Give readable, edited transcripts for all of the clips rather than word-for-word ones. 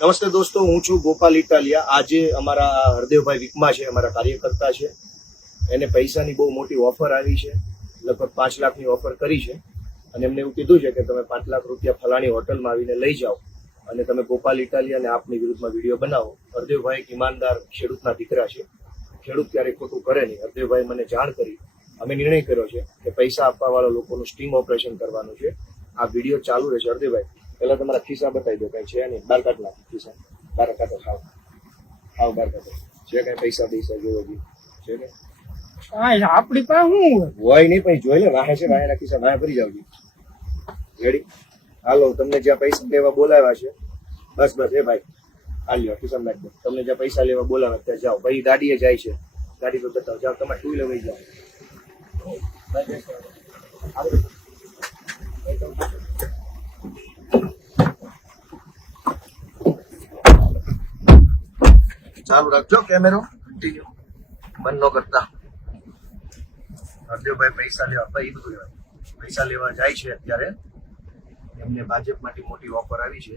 નમસ્તે દોસ્તો, હું છું ગોપાલ ઇટાલિયા। આજે અમારા હરદેવભાઈ વિકમા છે, અમારા કાર્યકર્તા છે, એને પૈસાની બહુ મોટી ઓફર આવી છે, લગભગ 5 લાખની ઓફર કરી છે અને એમને એવું કીધું છે કે તમે 5 લાખ રૂપિયા ફલાણી હોટલમાં આવીને લઈ જાઓ અને તમે ગોપાલ ઇટાલિયા અને આપની વિરુદ્ધમાં વિડીયો બનાવો। હરદેવભાઈ એક ઈમાનદાર ખેડૂતના દીકરા છે, ખેડૂત ક્યારેય ખોટું કરે નહીં। હરદેવભાઈ મને જાણ કરી, અમે નિર્ણય કર્યો છે કે પૈસા આપવાવાળા લોકોનું સ્ટિંગ ઓપરેશન કરવાનું છે। આ વિડીયો ચાલુ રહેશે। હરદેવભાઈ, પહેલા તમારા ખિસ્સા બતાવી દો, કઈ છે નહીં, બહાર કાઢ નાખો ખિસ્સા, બહાર કાઢો, ખાવ બહાર કાઢો, છે કઈ પૈસા જોવો છે ને? આપડી પાસે શું હોય નહીં, પછી જોઈ લે, વાહે છે, વાહેના ખિસ્સા વાહે ભરી જાવ। રેડી? હાલો, તમને જ્યાં પૈસા લેવા બોલાવ્યા છે, બસ એ ભાઈ આ લ્યો, ખિસ્સા નાખી દો। તમને જ્યાં પૈસા લેવા બોલાવ્યા ત્યાં જાઓ। ભાઈ ગાડીએ જાય છે, ગાડી તો બતાવો, જાઓ, તમારે ટુ વ્હીલર લઈ જાઓ। ચાલુ રાખજો કેમેરો, કન્ટિન્યુ, બંધ ન કરતા। હરદેવભાઈ પૈસા લેવા, ભાઈ બધું લેવા, પૈસા લેવા જાય છે અત્યારે। એમને ભાજપમાંથી મોટી ઓફર આવી છે।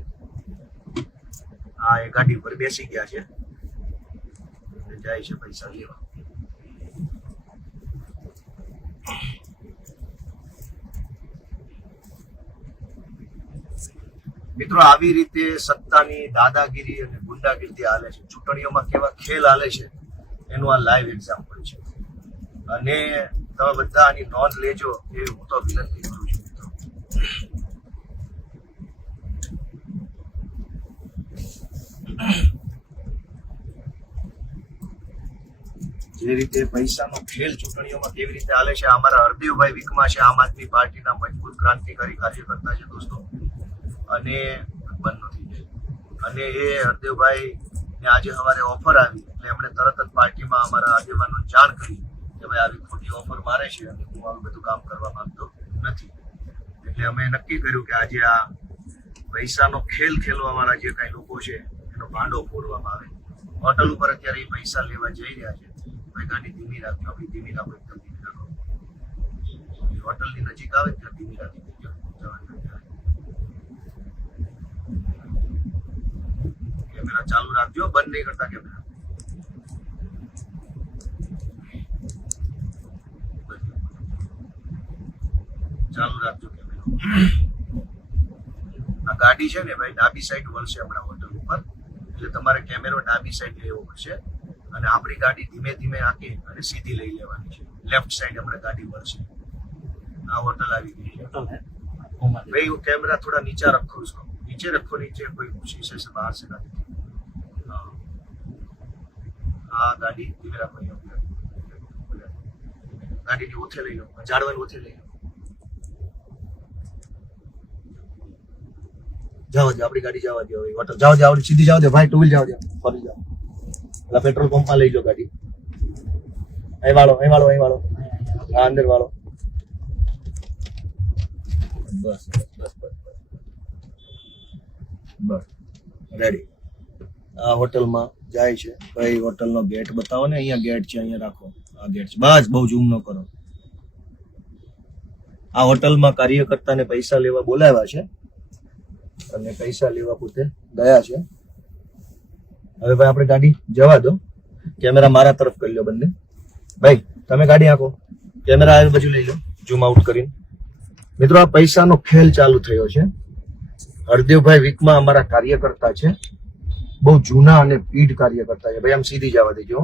આ એ ગાડી પર બેસી ગયા છે, જાય છે પૈસા લેવા। મિત્રો, આવી રીતે સત્તાની દાદાગીરી અને ગુંડાગીરી હાલે છે, ચૂંટણીઓમાં કેવા ખેલ હાલે છે એનું આ લાઈવ એક્ઝામ્પલ છે અને તમે બધા આની નોંધ લેજો એ હું તો વિનંતી કરું છું મિત્રો। જે રીતે પૈસાનો ખેલ ચૂંટણીઓમાં કેવી રીતે હાલે છે, અમારા હરદેવભાઈ વિકમા છે, આમ આદમી પાર્ટીના મજબૂત ક્રાંતિકારી કાર્યકર્તા છે દોસ્તો, અને બંધ નથી જાય। અને એ હરદેવભાઈ ને આજે સવારે ઓફર આવી એટલે એમણે તરત જ પાર્ટીમાં અમારા આગેવાનો જાણ કરી કે ભાઈ આવી ખોટી ઓફર મારે છે અને હું આવું બધું કામ કરવા માંગતો નથી। એટલે અમે નક્કી કર્યું કે આજે આ પૈસાનો ખેલ ખેલવા વાળા જે કઈ લોકો છે એનો ભાંડો ફોડવામાં આવે। હોટલ ઉપર અત્યારે એ પૈસા લેવા જઈ રહ્યા છે। ભાઈ ગાડી ધીમી રાખજો, આપણી ધીમી રાખો, એકદમ ધીમી રાખો, હોટલની નજીક આવે ત્યાં ધીમી રાખી દેજો। કેમેરા ચાલુ રાખજો, બંધ નહીં કરતા કેમેરા। ચાલુ રાખજો કેમેરા। આ ગાડી છે ને ભાઈ ડાબી સાઈડ વળશે હમણાં હોટલ ઉપર, એટલે તમારે કેમેરો ડાબી સાઈડ લેવો પડશે અને આપણી ગાડી ધીમે ધીમે આંકી અને સીધી લઈ લેવાની છે। લેફ્ટ સાઈડ હમણાં ગાડી વળશે। આ હોટલ આવી ગઈ છે ભાઈ। कैमरा थोड़ा नीचा रखो, उसको नीचे रखो, नीचे कोई शीशे से बाहर से ना दिखे। हाँ गाड़ी धीमे रखो, गाड़ी की ओथे लई लो, झाड़वान ओथे लई लो, जाओ अपनी गाड़ी जावा दो, होटल जाओ, सीधी जाओ दे भाई, टू व्हील जाओ दे, फॉर जाओ, मतलब पेट्रोल पंप में लई लो गाड़ी। અહીં વાળો, હા અંદર વાળો, બસ રેડી। આ હોટલમાં જાય છે ભાઈ, હોટલનો ગેટ બતાવો ને, અહીંયા ગેટ છે, અહીંયા રાખો, આ ગેટ છે, બસ બહુ ઝૂમ ન કરો। આ હોટલમાં કાર્યકર્તાને પૈસા લેવા બોલાવ્યા છે અને પૈસા લેવા પોતે ગયા છે। હવે ભાઈ આપણે ગાડી જવા દો, કેમેરા મારા તરફ કરી લો બંને, ભાઈ તમે ગાડી આંકો, કેમેરા આ બાજુ લઈ લો, ઝૂમ આઉટ કરીને। મિત્રો, આ પૈસાનો ખેલ ચાલુ થયો છે। હરદેવભાઈ વિકમા અમારા કાર્યકર્તા છે, બહુ જૂના અને પીઢ કાર્યકર્તા છે ભાઈ। આમ સીધી જવા દેજો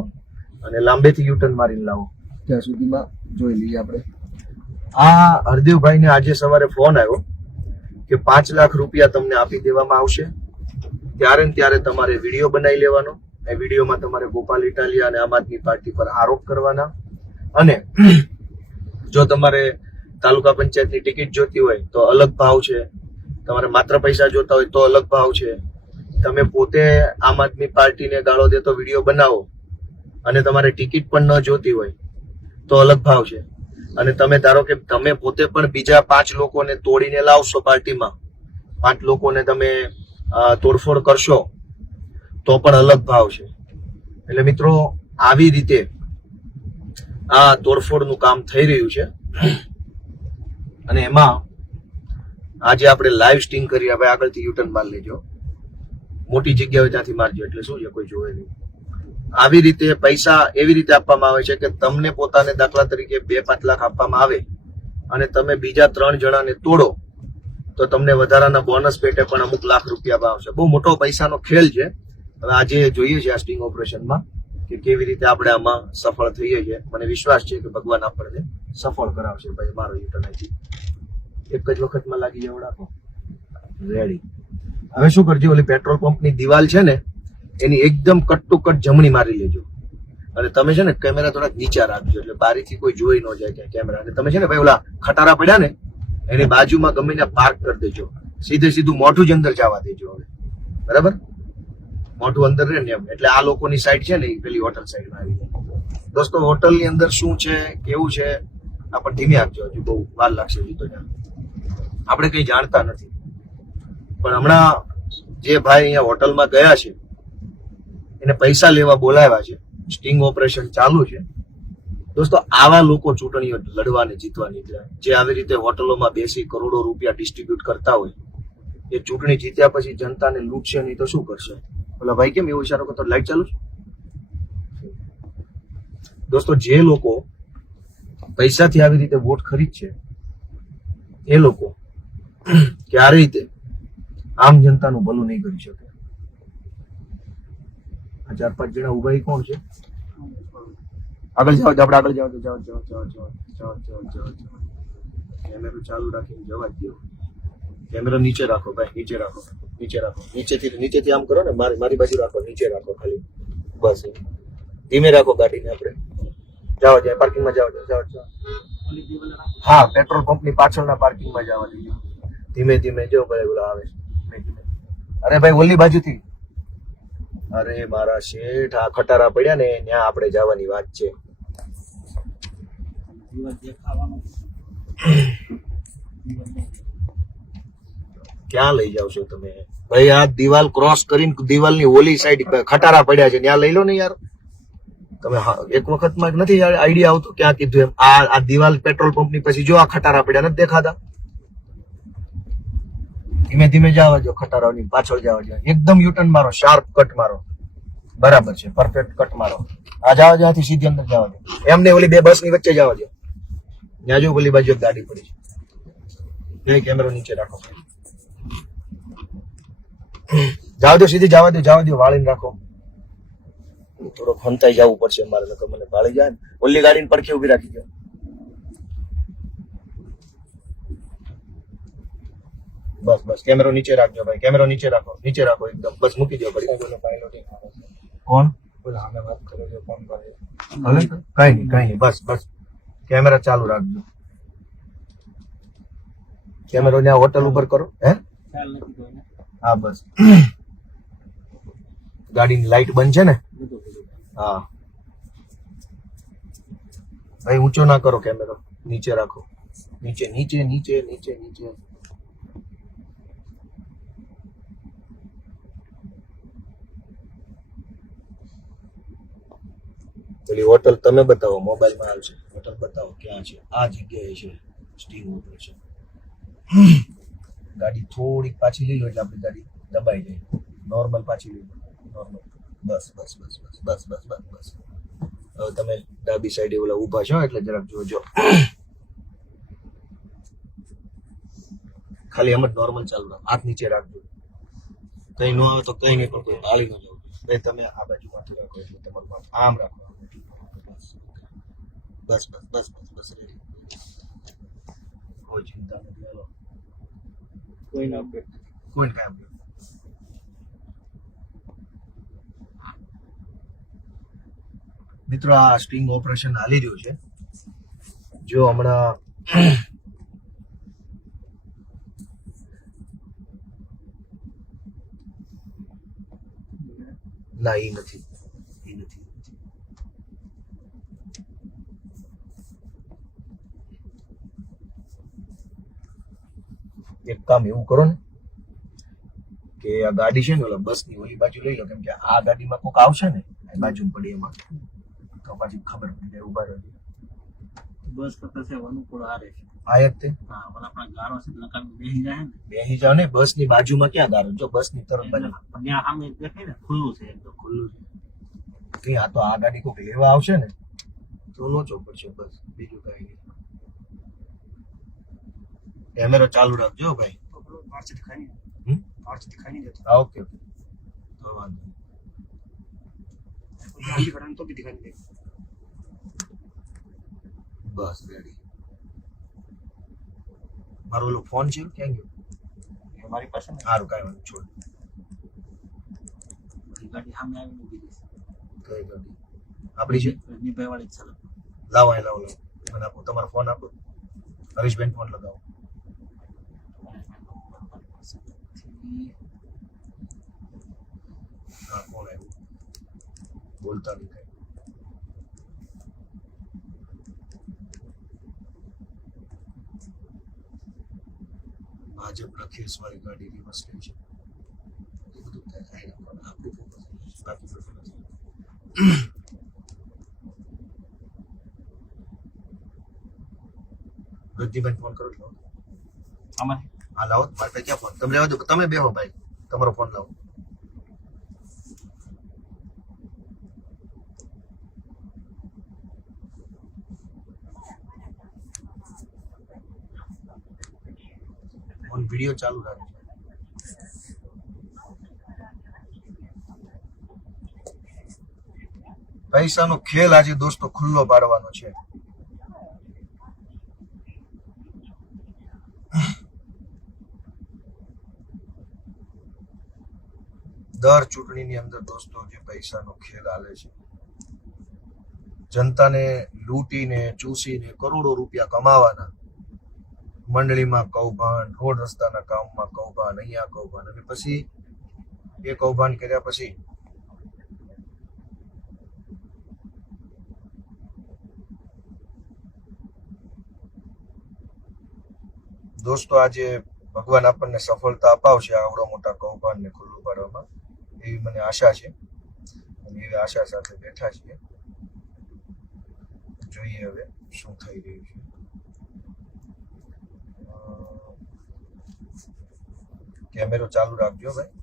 અને લાંબેથી યુટર્ન મારીને લાવો, ત્યાં સુધીમાં જોઈ લઈએ આપણે। આ હરદેવભાઈને આજે સવારે ફોન આવ્યો કે 5 લાખ રૂપિયા તમને આપી દેવામાં આવશે, ત્યારે ને ત્યારે તમારે વિડીયો બનાવી લેવાનો। એ વિડીયોમાં તમારે ગોપાલ ઇટાલિયા અને આમ આદમી પાર્ટી પર આરોપ કરવાના, અને જો તમારે તાલુકા પંચાયતની ટિકિટ જોતી હોય તો અલગ ભાવ છે, તમારે માત્ર પૈસા જોતા હોય તો અલગ ભાવ છે, તમે પોતે આમ આદમી પાર્ટીને ગાળો દેતો વિડીયો બનાવો અને તમારે ટિકિટ પણ ન જોતી હોય તો અલગ ભાવ છે, અને તમે ધારો કે તમે પોતે પણ બીજા 5 લોકોને તોડીને લાવશો પાર્ટીમાં, 5 લોકોને તમે તોડફોડ કરશો તો પણ અલગ ભાવ છે। એટલે મિત્રો, આવી રીતે આ તોડફોડનું કામ થઈ રહ્યું છે અને એમાં આજે આપણે લાઈવ સ્ટિંગ કરી, હવે આગળથી યુટર્ન માર લેજો। મોટી જગ્યા હોય ત્યાંથી મારજો, એટલે શું છે કોઈ જોવે નહીં. આવી રીતે પૈસા એવી રીતે આપવામાં આવે છે કે તમને પોતાને દાખલા તરીકે 2-5 લાખ આપવામાં આવે અને તમે બીજા 3 જણાને તોડો તો તમને વધારાના બોનસ પેટે પણ અમુક લાખ રૂપિયા આવશે. બહુ મોટો પૈસાનો ખેલ છે. હવે આજે જોઈએ છે આ સ્ટિંગ ઓપરેશનમાં કે કેવી રીતે આપણે આમાં સફળ થઈએ છીએ. મને વિશ્વાસ છે કે ભગવાન આપણને સફળ કરાવશે. ભાઈ મારો યુટર્ન અહીંથી એક જ વખતમાં લાગી જવડાવો. રેડી. હવે શું કરજો, ઓલી પેટ્રોલ પંપની દિવાલ છે ને એની એકદમ કટ ટુ કટ જમણી મારી લેજો અને તમે છે ને કેમેરા થોડાક નીચે રાખજો એટલે બારીથી કોઈ જોઈ ન જાય કે કેમેરા. અને તમે છે ને ભાઈ ઓલા ખટારા પડ્યા ને એની બાજુમાં ગમે ત્યાં પાર્ક કરી દેજો. સીધું મોઢું જ અંદર જવા દેજો. હવે બરાબર, મોઢું અંદર રહે ને એમ. એટલે આ લોકોની સાઈડ છે ને એ પેલી હોટલ સાઈડમાં આવી જાય. દોસ્તો હોટલની અંદર શું છે કેવું છે આપણે ધીમે આપજો, હજુ બહુ વાર લાગશે. હજુ તો આપણે કઈ જાણતા નથી. પણ હમણાં જે ભાઈ અહીંયા હોટલમાં ગયા છે એને પૈસા લેવા બોલાવ્યા છે, સ્ટિંગ ઓપરેશન ચાલુ છે. દોસ્તો આવા લોકો ચૂંટણીઓ લડવાને જીતવા નીકળ્યા, જે આવી રીતે હોટલોમાં બેસી કરોડો રૂપિયા ડિસ્ટ્રીબ્યુટ કરતા હોય. એ ચૂંટણી જીત્યા પછી જનતાને લૂંટશે નહીં તો શું કરશે? ઓલા ભાઈ કેમ એવો ઈશારો કરતો? લાઈટ ચાલુ છે. દોસ્તો જે લોકો પૈસાથી આવી રીતે વોટ ખરીદશે એ લોકો ક્યારેય આમ જનતાનું ભલું નહીં કરી શકે. આ 4-5 જણા ઉભા એ કોણ છે? આગળ જાઓ, આપણે આગળ જાઓ. કેમેરો ચાલુ રાખીને જવા દો. કેમેરો નીચે રાખો ભાઈ, નીચે રાખો. નીચેથી આમ કરો ને, મારી બાજુ રાખો, નીચે રાખો ખાલી. બસ ધીમે રાખો ગાડીને. આપણે જાઓ પાર્કિંગમાં જાઓ. હા, પેટ્રોલ પંપની પાછળના પાર્કિંગમાં જવા દેજો. ધીમે જો ભાઈ ઓલા આવે. અરે ભાઈ ઓલી બાજુથી. અરે મારા શેઠ, આ ખટારા પડ્યા ને ત્યાં આપણે જવાની વાત છે. ક્યાં લઈ જાવ છો તમે ભાઈ? આ દિવાલ ક્રોસ કરીને દિવાલની ઓલી સાઈડ ખટારા પડ્યા છે, ત્યાં લઈ લો ને યાર. તમે એક વખતમાં નથી આઈડિયા આવતો ક્યાં કીધું એમ? આ દિવાલ પેટ્રોલ પંપની પછી જો આ ખટારા પડ્યા નથી દેખાતા? ધીમે જવા દો, ખટારાની પાછળ જવા દો. એકદમ યુટર્ન મારો, શાર્પ કટ મારો. બરાબર છે, પરફેક્ટ કટ મારો. આ જવા જ્યાંથી સીધી અંદર જવા દો. એમને ઓલી 2 બસની વચ્ચે જવા દો. ત્યાં જો ઓલી બાજુ એક ગાડી પડી છે. કેમેરો નીચે રાખો. જવા દો, સીધી જવા દો. વાળીને રાખો. થોડો ખંતાઈ જવું પડશે મારે, નકર મને ભાળી જાય ને. ઓલી ગાડીને પડખે ઉભી રાખી દો. બસ કેમેરો નીચે રાખજો ભાઈ. કેમેરો નીચે રાખો એકદમ. બસ મૂકી દો. કોણ? કઈ નહીં. બસ કેમેરા ચાલુ રાખજો. કેમેરો ત્યાં હોટલ ઉપર કરો. હે હા, બસ ગાડીની લાઈટ બંધ છે ને? હા ભાઈ, ઊંચો ના કરો કેમેરો, નીચે રાખો. નીચે. પેલી હોટલ તમે બતાવો, મોબાઈલમાં આવશે. હોટલ બતાવો ક્યાં છે? આ જગ્યાએ છે સ્ટિંગ ઓપરેશન. ગાડી થોડીક પાછી લઈ લો એટલે આપણી ગાડી દબાઈ જાય. નોર્મલ પાછી લઈ લો, નોર્મલ. બસ. હવે તમે ડાબી સાઈડે ઓલા ઊભા છો એટલે જરાક જોજો. ખાલી એમ જ નોર્મલ ચાલુ રાખો. હાથ નીચે રાખજો. કઈ ન આવે તો કઈ નહીં, પણ કોઈ ટાળી ન જવું. ભાઈ તમે આ બાજુ માથું રાખો એટલે તમારું માથું આમ રાખો. બસ રેડી. કોઈ ચિંતા નથી. હાલો, કોઈ કામ નહીં. મિત્રો, આ સ્ટિંગ ઓપરેશન હાલી રહ્યું છે. જો હમણાં ના, એ નથી. એક કામ એવું કરો ને કે આ ગાડી છે ને ઓલા બસની ઓલી બાજુ લઈ લો, કેમ કે આ ગાડીમાં કોક આવશે ને બાજુ પડી એમાં તો પાછી ખબર પડી જાય. ઉભા રહો. બસ કરતા છે અનુકૂળ આ રહે છે. આ એક તે હા પણ આપણા ગારો છે નકામી બેસી જાય ને બેસી જાવ ને, બસ ની બાજુમાં ક્યાં ગારો? જો બસ ની તરફ એટલે બાજુ ત્યાં સામે દેખાય ને ખુલ્લું છે એકદમ ખુલ્લું છે. કે આ તો આ ગાડી કોઈક લેવા આવશે ને તો લોચો પડશે, બસ બીજું કઈ નહીં. કેમેરો ચાલુ રાખજો ભાઈ. પાછળ ખાઈ હમ? પાછળ ખાઈ જતો હા, ઓકે ઓકે, તો વાંધો નહીં. ગાડી કરવાનું તો બી દિખાઈ દે બસ રેડી. મારો ઓલો ફોન છે ક્યાં ગયો? એ મારી પાસે ને સારું, કાંઈ વાંધો, છોડ. બધી ગાડી સામે આવીને ઊભી રહેશે. કઈ ગાડી આપણી છે? રજનીભાઈ વાળી જ ચાલે. લાવો અહીં લાવો, લાવો મને આપો, તમારો ફોન આપો. હરીશબેન ફોન લગાવો. હા, કોણ આવ્યું? બોલતા નહીં કઈ. ભાજપના ખેસવાળી ગાડી રિવર્સ લે છે. એ બધું થાય ના, પણ આપણું ફોકસ બાકી બધું નથી. રજનીબેન ફોન કરો છો? આમાં હા લાવો, મારે પાસે ક્યાં ફોન? તમે રહેવા દો, તમે બેહો ભાઈ, તમારો ફોન લાવો. ફોન વિડીયો ચાલુ રાખજો. પૈસાનો ખેલ આજે દોસ્તો ખુલ્લો પાડવાનો છે. દર ચૂંટણીની અંદર દોસ્તો જે પૈસાનો ખેલ હાલે છે, જનતાને લૂંટીને ચૂસીને કરોડો રૂપિયા કમાવાના. મંડળીમાં કૌભાંડ, રોડ રસ્તાના કામમાં કૌભાંડ, અહીંયા કૌભાંડ, અને પછી એ કૌભાંડ કર્યા પછી દોસ્તો આજે ભગવાન આપણને સફળતા અપાવશે આવડો મોટા કૌભાંડને ખુલ્લું પાડવામાં, એવી મને આશા છે. અને એવી આશા સાથે બેઠા છીએ. જોઈએ હવે શું થઈ રહ્યું છે. કેમેરો ચાલુ રાખજો ભાઈ.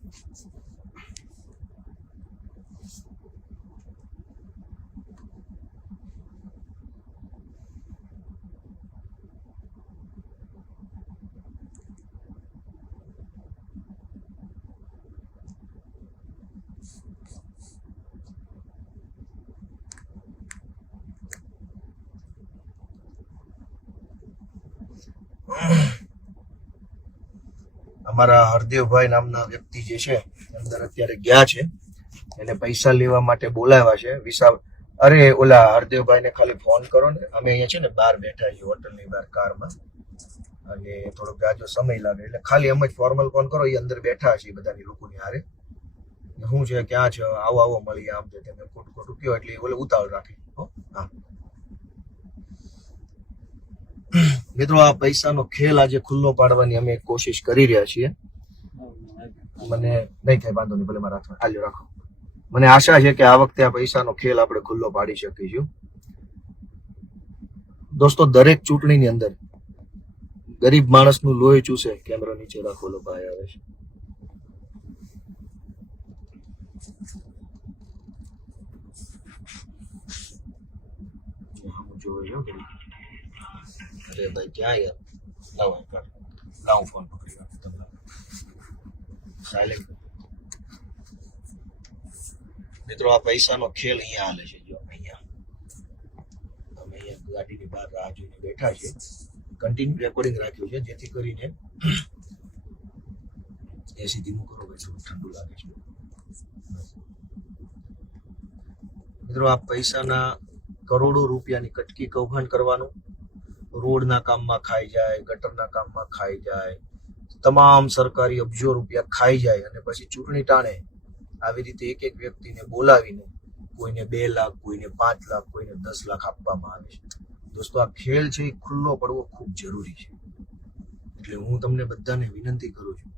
અમારા હરદેવભાઈ નામના વ્યક્તિ જે છે અંદર અત્યારે ગયા છે, એને પૈસા લેવા માટે બોલાવ્યા છે. અરે ઓલા હરદેવભાઈ ને ખાલી ફોન કરો ને, અમે અહીંયા છે ને બહાર બેઠા છીએ હોટલની બહાર કારમાં, અને થોડો જાજો સમય લાગે એટલે ખાલી એમ જ ફોર્મલ ફોન કરો. એ અંદર બેઠા છે બધાની લોકોની હારે, શું છે ક્યાં છે, આવો આવો મળીએ, આમ છે તમે ખોટું ખોટું કયો એટલે ઓલે ઉતાવળ રાખે. હા મિત્રો, આ પૈસાનો ખેલ આજે ખુલ્લો પાડવાની અમે કોશિશ કરી રહ્યા છીએ. મને નહીં થાય, વાંધો નહીં, ભલે મારા હાથમાં આલ્યો રાખો. મને આશા છે કે આ વખતે આ પૈસાનો ખેલ આપણે ખુલ્લો પાડી શકીશું. દોસ્તો, દરેક ચૂંટણીની અંદર ગરીબ માણસનું લોહી ચૂસે. કેમેરો નીચે રાખો, લો ભાઈ આવે છે. જોયો કે અરે ભાઈ ક્યાં યાર, લાવો ફોન પકડી રાખો તમને સાયલેન્ટ. મિત્રો, આ પૈસાનો ખેલ અહીંયા હાલે છે. જો અહીંયા અમે અહીંયા ગાડીની બહાર રાહ જોઈને બેઠા છીએ. કન્ટિન્યુ રેકોર્ડિંગ રાખ્યું છે જેથી કરીને એસી ધીમું કરો ભાઈ, થોડું ઠંડુ લાગે છે. મિત્રો, આ પૈસાના કરોડો રૂપિયાની કટકી કૌભાંડ કરવાનું, રોડના કામમાં ખાઈ જાય, ગટરના કામમાં ખાઈ જાય, તમામ સરકારી અબજો રૂપિયા ખાઈ જાય, અને પછી ચૂંટણી ટાણે આવી રીતે એક એક વ્યક્તિને બોલાવીને કોઈને 2 લાખ, કોઈને 5 લાખ, કોઈને 10 લાખ આપવામાં આવે છે. દોસ્તો, આ ખેલ છે એ ખુલ્લો પડવો ખૂબ જરૂરી છે. એટલે હું તમને બધાને વિનંતી કરું છું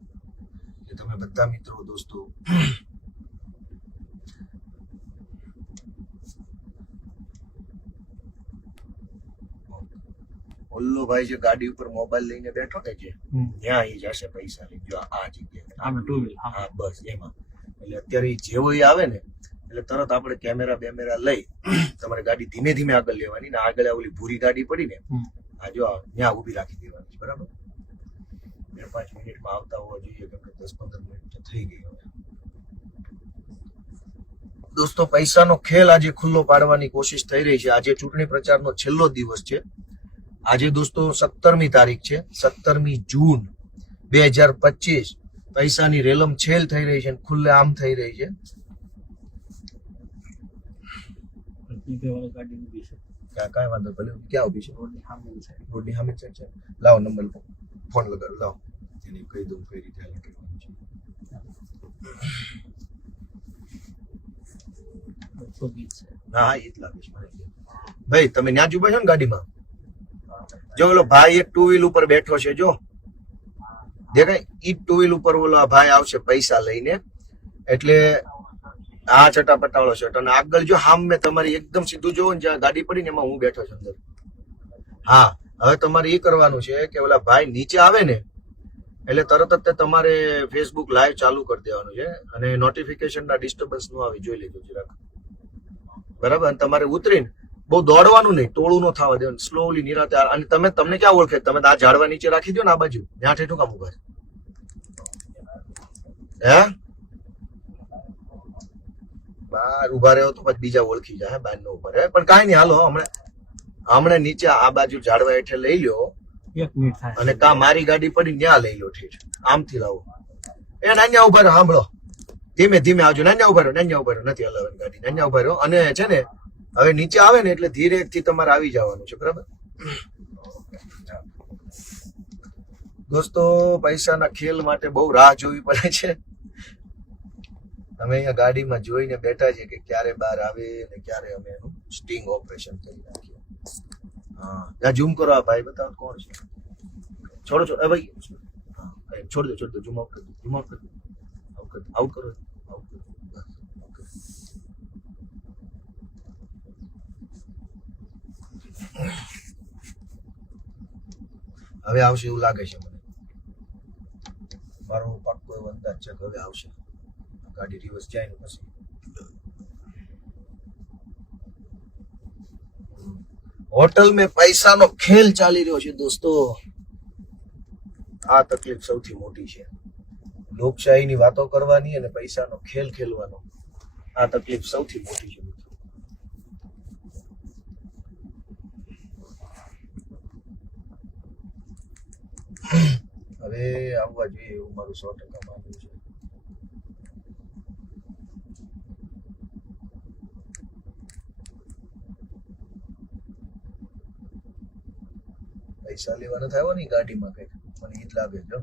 કે તમે બધા મિત્રો દોસ્તો ઉલ્લુભાઈ જે ગાડી ઉપર મોબાઈલ લઈને બેઠો ને જે ત્યાં ઈ જશે પૈસા લઈ જો આ જગ્યાએ આમે ટુ વ્હીલ હા બસ એમાં એટલે અત્યારે ઈ જેવો ઈ આવે ને એટલે તરત આપણે કેમેરા બેમેરા લઈ તમારે ગાડી ધીમે ધીમે આગળ લેવાની ને આગળ ઓલી ભૂરી ગાડી પડી ને આ જો ત્યાં ઊભી રાખી દેવાની છે બરાબર 2-5 મિનિટમાં આવતા હોવા જોઈએ કેમ કે 10-15 મિનિટ તો થઈ ગઈ હવે દોસ્તો પૈસાનો ખેલ આજે ખુલ્લો પાડવાની કોશિશ થઈ રહી છે આજે ચૂંટણી પ્રચારનો છેલ્લો દિવસ છે આજે દોસ્તો 17મી તારીખ છે 17મી જૂન 2025 પૈસાની રેલમ છેલ થઈ રહી છે ખુલ્લે આમ થઈ રહી છે ગાડી ઊભી છે કાંઈ વાંધો ભલે ક્યાં ઊભી છે રોડની સામે છે રોડની સામે છે લાવો નંબર ફોન લગાવ લાવો એને કહી દઉં કઈ રીતે હાલ કરવાનું છે 220 છે હા એ જ લાગે છે મને ભાઈ તમે ન્યા જ ઉભા છો ને ગાડીમાં જો ઓલો ભાઈ એક ટુ વ્હીલ ઉપર બેઠો છે જો દેખાય ઈ ટુ વ્હીલ ઉપર ઓલો આ ભાઈ આવશે પૈસા લઈને એટલે આ ચટાપટાવાળો શર્ટ અને આગળ જો હામ મેં તમારી એકદમ સીધું જોવો ને જ્યાં ગાડી પડી ને એમાં હું બેઠો છું અંદર હા હવે તમારે એ કરવાનું છે કે ઓલા ભાઈ નીચે આવે ને એટલે તરત જ તમારે ફેસબુક લાઈવ ચાલુ કરી દેવાનું છે અને નોટિફિકેશન ના ડિસ્ટર્બન્સ નું આવી જોઈ લેજો જરાક બરાબર અને તમારે ઉતરીને બહુ દોડવાનું નહીં ટોળું ન થવા દેવાનું સ્લોલી નિરાતે અને તમને ક્યાં ઓળખે તમે આ ઝાડવા નીચે રાખી દો ને આ બાજુ ત્યાં ઠેઠું કામ ઉભા હે બહાર ઉભા રહ્યો તો પછી બીજા ઓળખી જાય બહાર નો ઉભા રહે પણ કાંઈ નહીં હાલો હમણાં નીચે આ બાજુ ઝાડવા હેઠે લઈ લ્યો 1 મિનિટ થાય અને કા મારી ગાડી પડી ત્યાં લઈ લો ઠીક આમથી લાવો એ નાન્યા ઉભા રહ્યો સાંભળો ધીમે ધીમે આવજો નાન્યા ઉભા રહ્યો નથી હલાવવાની ગાડી નાન્યા ઉભા રહ્યો અને છે ને હવે નીચે આવે ને એટલે ધીરે થી તમારે આવી જવાનું છે બરાબર દોસ્તો પૈસાના ખેલ માટે બહુ રાહ જોવી પડે છે અમે અહીંયા ગાડીમાં જોઈને બેઠા છીએ કે ક્યારે બહાર આવે ને ક્યારે અમે એનું સ્ટિંગ ઓપરેશન કરી નાખીએ હા ત્યાં ઝૂમ કરો આ ભાઈ બતાવો કોણ છે છોડો છોડો ભાઈ હા છોડ દો ઝૂમ આઉટ કરી દો આઉટ કરો હવે આવશે એવું લાગે છે મને મારો પાક્કો એવો અંદાજ છે કે હવે આવશે ગાડી રિવર્સ જાય ને પછી હોટલ में પૈસાનો ખેલ ચાલી રહ્યો છે દોસ્તો આ તકલીફ સૌથી મોટી છે લોકશાહીની વાતો કરવાની અને પૈસાનો ખેલ ખેલવાનો આ તકલીફ સૌથી મોટી છે હવે આવવા જોઈએ એવું મારું 100% માનવું છે પૈસા લેવા નથી આવ્યો ને ગાડીમાં કઈક મને ઈ જ લાગે છે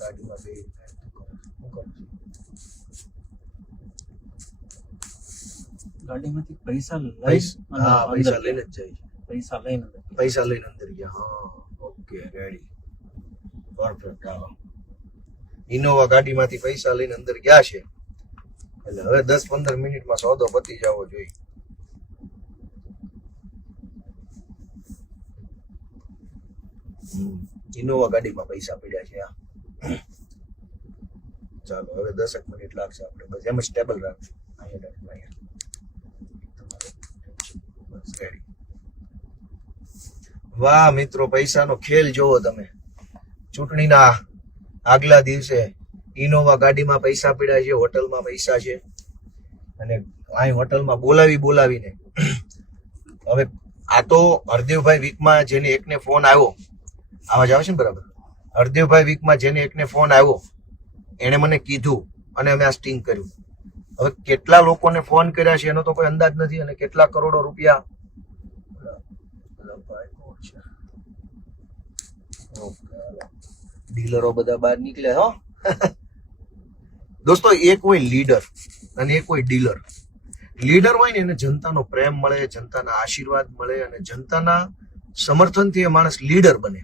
ગાડીમાં બે ગાડીમાંથી પૈસા હા પૈસા લઈને જ જાય છે પૈસા લઈને અંદર ગયા હા ઓકે રેડી પરફેક્ટ હા ઇનોવા ગાડીમાંથી પૈસા લઈને અંદર ગયા છે એટલે હવે 10-15 મિનિટમાં સોદો પતી જવો જોઈએ ઇનોવા ગાડીમાં પૈસા પડ્યા છે ચાલો હવે 10 મિનિટ લાગશે આપણે બસ એમ સ્ટેબલ રાખજો વાહ મિત્રો પૈસાનો ખેલ જોવો તમે ચૂંટણીના આગલા દિવસે ઇનોવા ગાડીમાં પૈસા પડ્યા છે હોટલમાં પૈસા છે અને અહીં હોટલમાં બોલાવીને હવે આ તો હરદેવભાઈ વીકમાં જેને એકને ફોન આવ્યો આવાજ આવે છે ને બરાબર હરદેવભાઈ વીકમાં જેને એકને ફોન આવ્યો એને મને કીધું અને અમે આ સ્ટિંગ કર્યું હવે કેટલા લોકોને ફોન કર્યા છે એનો તો કોઈ અંદાજ નથી અને કેટલા કરોડો રૂપિયા ડીલરો બધા બહાર નીકળ્યા હો દોસ્તો એક હોય લીડર અને એક હોય ડીલર લીડર હોય ને એને જનતાનો પ્રેમ મળે જનતાના આશીર્વાદ મળે અને જનતાના સમર્થનથી એ માણસ લીડર બને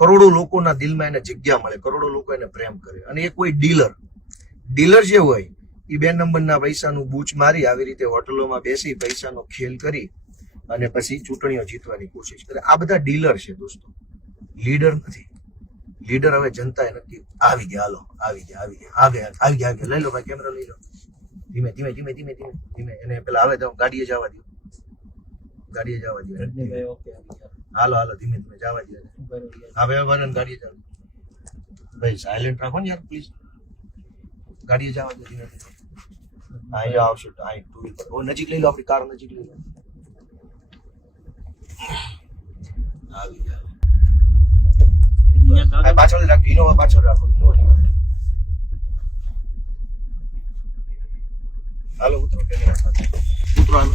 કરોડો લોકોના દિલમાં એને જગ્યા મળે કરોડો લોકો એને પ્રેમ કરે અને એક હોય ડીલર જે હોય એ 2 નંબરના પૈસાનું બૂચ મારી આવી રીતે હોટલોમાં બેસી પૈસાનો ખેલ કરી અને પછી ચૂંટણીઓ જીતવાની કોશિશ કરે. આ બધા ડીલર છે દોસ્તો, લીડર નથી. લીડર હવે જનતાએ નક્કી આવી ગયા, હાલો આવી ગયા લઈ લો ભાઈ, કેમેરા લઈ લો. ધીમે એને પેલા આવે તો ગાડીએ જવા દો. રજનીભાઈ ઓકે આવી ગયા. હાલો ધીમે જવા દો. હા ભાઈ ગાડીએ જવા દો. ભાઈ સાયલેન્ટ રાખો ને યાર પ્લીઝ. ગાડીએ જવા દો ધીમે. અહીંયા આવશે અહીં ટુ વ્હીલ પર. નજીક લઈ લો, આપણી કાર નજીક લઈ લો. આવી ગયા. અહીંયા આ પાછળ રાખો, ઇનોવા પાછળ રાખો. હાલો ઉતરો, કેમેરા સાથે ઉતરો. હાલો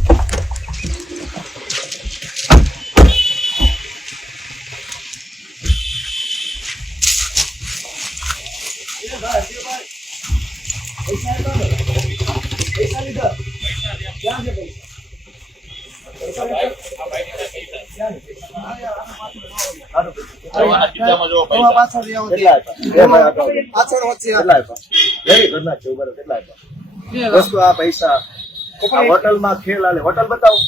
દોસ્તો આ પૈસા હોટલમાં ખેલ હાલે. હોટલ બતાવો.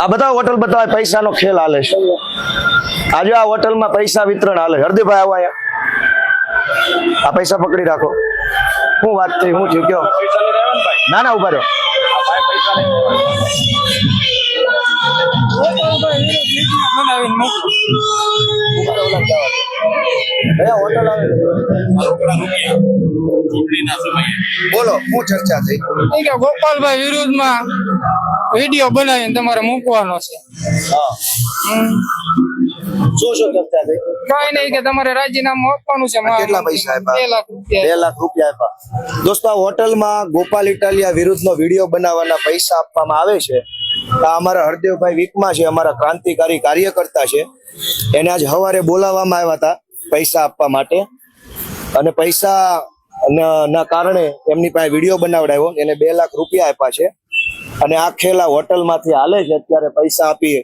આ બતાવો હોટલ બતાવો. પૈસાનો ખેલ હાલે છે આજે. આ હોટલમાં પૈસા વિતરણ હાલે. હરદેભાઈ આવો અહીંયા. આ પૈસા પકડી રાખો. શું વાત થઈ, શું થયું કયો? ના ઉભા રહ્યો. હોટલ આવે બોલો, શું ચર્ચા થઈ? ગોપાલભાઈ વિરુદ્ધમાં વિડીયો બનાવીને તમારે મૂકવાનો છે. શું ચર્ચા થઈ? કઈ નહીં કે તમારે રાજીનામું આપવાનું છે. કેટલા પૈસા આપ્યા? 2 લાખ રૂપિયા. 2 લાખ રૂપિયા આપ્યા. દોસ્તો આ હોટલમાં ગોપાલ ઇટાલિયા વિરુદ્ધનો વિડીયો બનાવવાના પૈસા આપવામાં આવે છે. આ અમારા હરદેવભાઈ વીકમાં છે, અમારા ક્રાંતિકારી કાર્યકર્તા છે. એને આજ સવારે બોલાવવામાં આવ્યા હતા પૈસા આપવા માટે, અને પૈસા ના કારણે એમની પાસે વિડીયો બનાવડાવ્યો. એને 2 લાખ રૂપિયા આપ્યા છે. અને આ ખેલા હોટલમાંથી હાલે છે અત્યારે. પૈસા આપી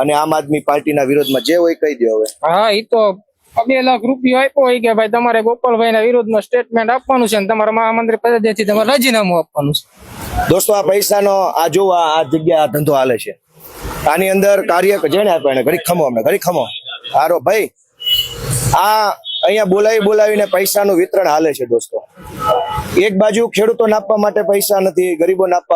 અને આમ આદમી પાર્ટીના વિરોધમાં જે હોય કહી દો હવે. હા એ તો 2 લાખ રૂપિયા આપ્યો હોય કે ભાઈ તમારે ગોપાલભાઈ ના વિરોધમાં સ્ટેટમેન્ટ આપવાનું છે, તમારા મહામંત્રી પદેથી તમારે રાજીનામું આપવાનું છે. દોસ્તો આ પૈસાનો આ જો આ જગ્યા આ ધંધો હાલે છે. આની અંદર કાર્ય જેને આપ્યા એને ઘડી ખમો હારો ભાઈ. આ અહીંયા બોલાવીને પૈસાનું વિતરણ હાલે છે દોસ્તો. એક બાજુ ખેડૂતોને આપવા માટે પૈસા નથી, ગરીબોને આપવા